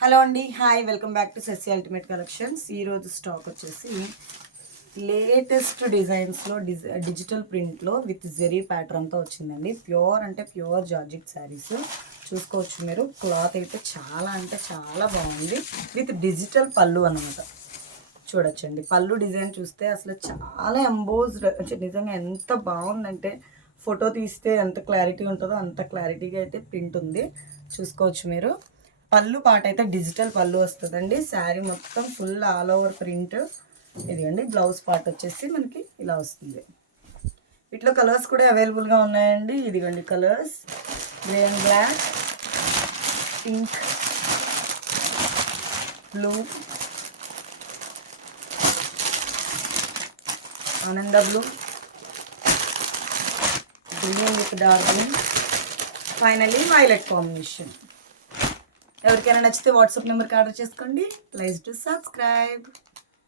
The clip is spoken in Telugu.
హలో అండి, hi, welcome back to Sasi ultimate collections. ఈరోజు స్టాక్ వచ్చేసి లేటెస్ట్ డిజైన్స్లో డిజిటల్ ప్రింట్లో విత్ జెరీ ప్యాటర్న్తో వచ్చిందండి. ప్యూర్ అంటే ప్యూర్ జార్జిక్ శారీస్ చూసుకోవచ్చు మీరు. క్లాత్ అయితే చాలా అంటే చాలా బాగుంది. విత్ డిజిటల్ పళ్ళు అనమాట. చూడొచ్చండి, పళ్ళు డిజైన్ చూస్తే అసలు చాలా ఎంబోజ్డ్, నిజంగా ఎంత బాగుందంటే ఫోటో తీస్తే ఎంత క్లారిటీ ఉంటుందో అంత క్లారిటీగా అయితే ప్రింట్ ఉంది. చూసుకోవచ్చు మీరు. పళ్ళు పాట అయితే డిజిటల్ పళ్ళు వస్తుందండి. శారీ మొత్తం ఫుల్ ఆల్ ఓవర్ ప్రింట్. ఇదిగండి బ్లౌజ్ పార్ట్ వచ్చేసి మనకి ఇలా వస్తుంది. వీటిలో కలర్స్ కూడా అవైలబుల్గా ఉన్నాయండి. ఇదిగండి colours: grey and black, pink, blue, ఆనంద blue, green with dark green, finally violet combination. ఎవరికైనా నచ్చితే వాట్సాప్ నెంబర్కి ఆర్డర్ చేసుకోండి. Please to subscribe.